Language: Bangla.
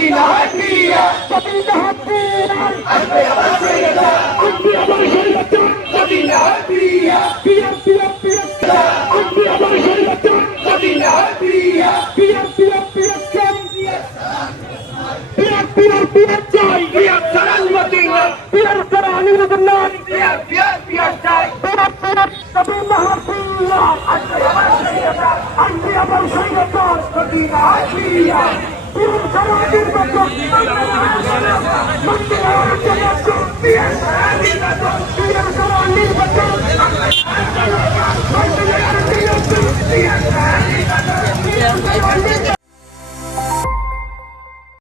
মদিনা প্রিয়া মদিনা প্রিয়া আসবে আবার সৈয়দা আসবে আবার সৈয়দা মদিনা প্রিয়া প্রিয়া প্রিয়া প্রিয়া আসবে আবার সৈয়দা মদিনা প্রিয়া প্রিয়া প্রিয়া প্রিয়া প্রিয়া প্রিয়া প্রিয়া চাই প্রিয়া সালাল মদিনা প্রিয়া সালালি মদিনা প্রিয়া প্রিয়া প্রিয়া চাই প্রিয়া প্রিয়া তবে মহাপ্রিয়া আসবে আবার সৈয়দা আসবে আবার সৈয়দা মদিনা প্রিয়া প্রিয়া সালালি মদিনা মদিনা প্রিয়া সালালি মদিনা প্রিয়া সালালি মদিনা মদিনা প্রিয়া সালালি মদিনা